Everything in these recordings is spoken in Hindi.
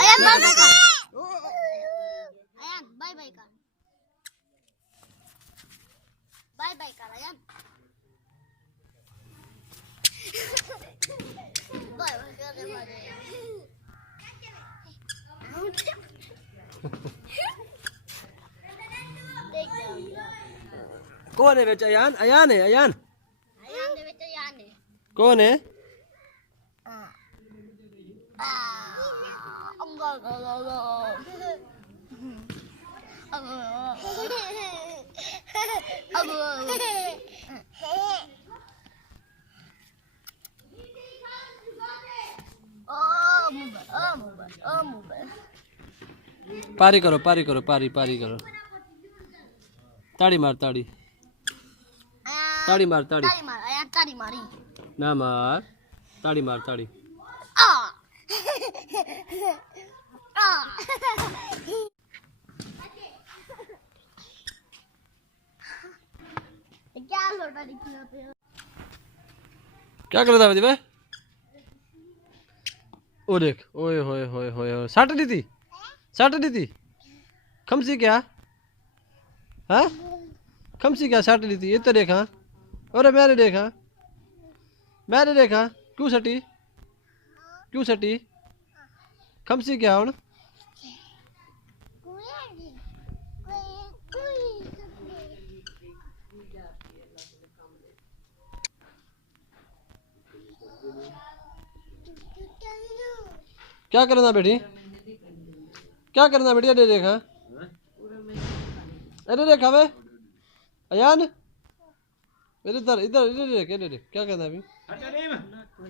Ayan, bye-bye ka. Ayan, bye-bye ka. Bye-bye ka, ayan. Bye-bye ka naman. कौन है बेटा? अयान, अयान है, Ayan Ayan, di ba ito yan eh? कौन है? Ang gagawalo. पारी करो, पारी करो, पारी पारी करो. ताड़ी मार, ताड़ी ताड़ी मार, ताड़ी Tari mar, ayan, tari mari. ना मार, ताड़ी मार, ताड़ी. Ah! Ah! क्या लोटा दिखलाते हो? क्या कर रहा था भाई? ओ देख, ओए होए होए होए होए, साट दी थी, साट दी थी. खमसी क्या? हाँ, खमसी क्या साट दी थी? ये तो देखा. अरे मैंने देखा, मैंने देखा. क्यों सटी, क्यों सटी? खमसी क्या हूँ? क्या करना बेटी, क्या करना बेटी? अरे देखा, अरे देखा वे अयान, इधर इधर इधर देख, इधर देख. क्या करना अभी?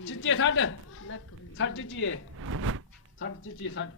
चिच्ची सट सट चिच्ची है सट चिच्ची सट